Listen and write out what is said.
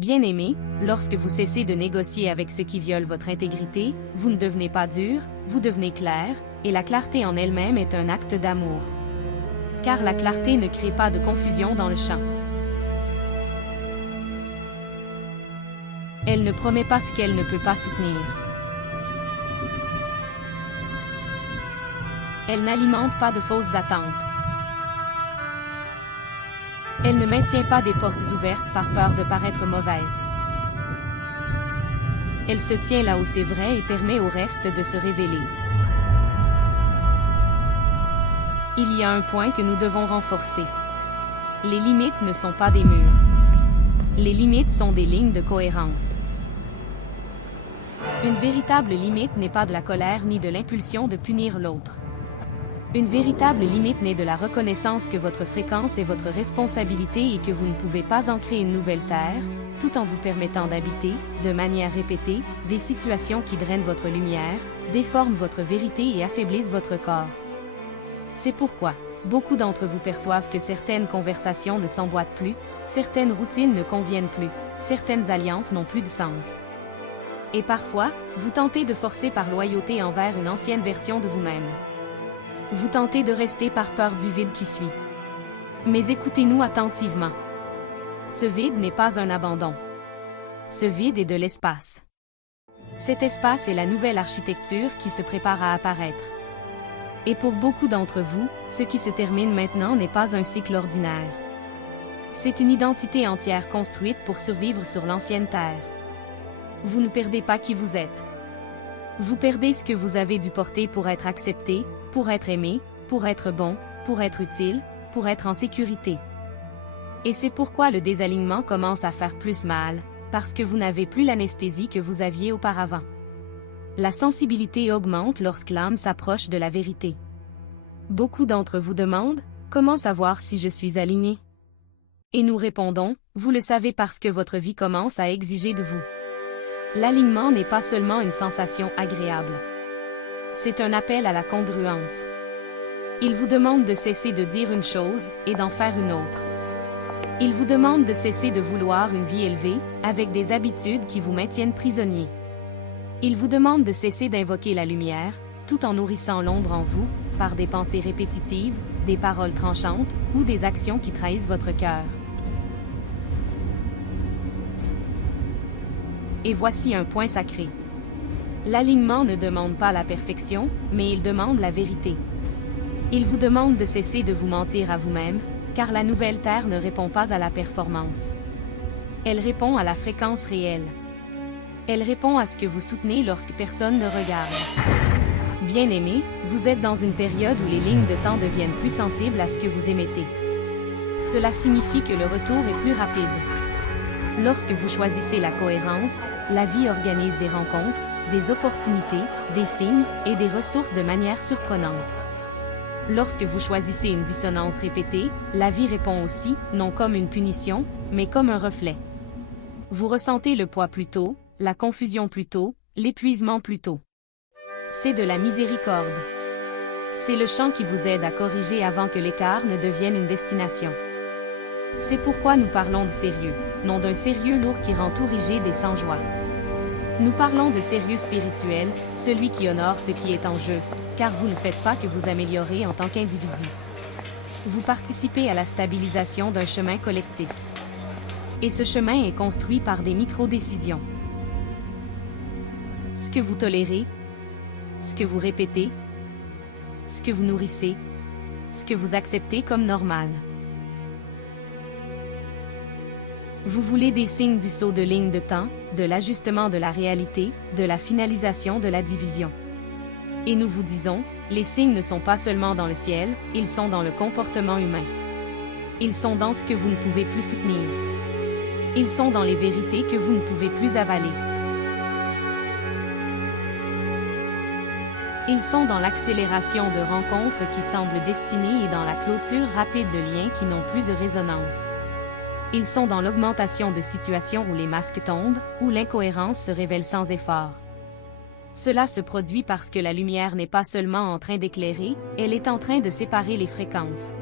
Bien-aimés, lorsque vous cessez de négocier avec ceux qui violent votre intégrité, vous ne devenez pas dur, vous devenez clair, et la clarté en elle-même est un acte d'amour. Car la clarté ne crée pas de confusion dans le champ. Elle ne promet pas ce qu'elle ne peut pas soutenir. Elle n'alimente pas de fausses attentes. Elle ne maintient pas des portes ouvertes par peur de paraître mauvaise. Elle se tient là où c'est vrai et permet au reste de se révéler. Il y a un point que nous devons renforcer. Les limites ne sont pas des murs. Les limites sont des lignes de cohérence. Une véritable limite n'est pas de la colère ni de l'impulsion de punir l'autre. Une véritable limite naît de la reconnaissance que votre fréquence est votre responsabilité et que vous ne pouvez pas en créer une nouvelle terre, tout en vous permettant d'habiter, de manière répétée, des situations qui drainent votre lumière, déforment votre vérité et affaiblissent votre corps. C'est pourquoi, beaucoup d'entre vous perçoivent que certaines conversations ne s'emboîtent plus, certaines routines ne conviennent plus, certaines alliances n'ont plus de sens. Et parfois, vous tentez de forcer par loyauté envers une ancienne version de vous-même. Vous tentez de rester par peur du vide qui suit. Mais écoutez-nous attentivement. Ce vide n'est pas un abandon. Ce vide est de l'espace. Cet espace est la nouvelle architecture qui se prépare à apparaître. Et pour beaucoup d'entre vous, ce qui se termine maintenant n'est pas un cycle ordinaire. C'est une identité entière construite pour survivre sur l'ancienne terre. Vous ne perdez pas qui vous êtes. Vous perdez ce que vous avez dû porter pour être accepté, pour être aimé, pour être bon, pour être utile, pour être en sécurité. Et c'est pourquoi le désalignement commence à faire plus mal, parce que vous n'avez plus l'anesthésie que vous aviez auparavant. La sensibilité augmente lorsque l'âme s'approche de la vérité. Beaucoup d'entre vous demandent, comment savoir si je suis aligné? Et nous répondons, vous le savez parce que votre vie commence à exiger de vous. L'alignement n'est pas seulement une sensation agréable. C'est un appel à la congruence. Il vous demande de cesser de dire une chose et d'en faire une autre. Il vous demande de cesser de vouloir une vie élevée, avec des habitudes qui vous maintiennent prisonnier. Il vous demande de cesser d'invoquer la lumière, tout en nourrissant l'ombre en vous, par des pensées répétitives, des paroles tranchantes, ou des actions qui trahissent votre cœur. Et voici un point sacré. L'alignement ne demande pas la perfection, mais il demande la vérité. Il vous demande de cesser de vous mentir à vous-même, car la nouvelle terre ne répond pas à la performance. Elle répond à la fréquence réelle. Elle répond à ce que vous soutenez lorsque personne ne regarde. Bien-aimés, vous êtes dans une période où les lignes de temps deviennent plus sensibles à ce que vous émettez. Cela signifie que le retour est plus rapide. Lorsque vous choisissez la cohérence, la vie organise des rencontres, des opportunités, des signes et des ressources de manière surprenante. Lorsque vous choisissez une dissonance répétée, la vie répond aussi, non comme une punition, mais comme un reflet. Vous ressentez le poids plus tôt, la confusion plus tôt, l'épuisement plus tôt. C'est de la miséricorde. C'est le champ qui vous aide à corriger avant que l'écart ne devienne une destination. C'est pourquoi nous parlons de sérieux, non d'un sérieux lourd qui rend tout rigide et sans joie. Nous parlons de sérieux spirituel, celui qui honore ce qui est en jeu, car vous ne faites pas que vous améliorer en tant qu'individu. Vous participez à la stabilisation d'un chemin collectif. Et ce chemin est construit par des micro-décisions. Ce que vous tolérez, ce que vous répétez, ce que vous nourrissez, ce que vous acceptez comme normal. Vous voulez des signes du saut de ligne de temps, de l'ajustement de la réalité, de la finalisation de la division. Et nous vous disons, les signes ne sont pas seulement dans le ciel, ils sont dans le comportement humain. Ils sont dans ce que vous ne pouvez plus soutenir. Ils sont dans les vérités que vous ne pouvez plus avaler. Ils sont dans l'accélération de rencontres qui semblent destinées et dans la clôture rapide de liens qui n'ont plus de résonance. Ils sont dans l'augmentation de situations où les masques tombent, où l'incohérence se révèle sans effort. Cela se produit parce que la lumière n'est pas seulement en train d'éclairer, elle est en train de séparer les fréquences.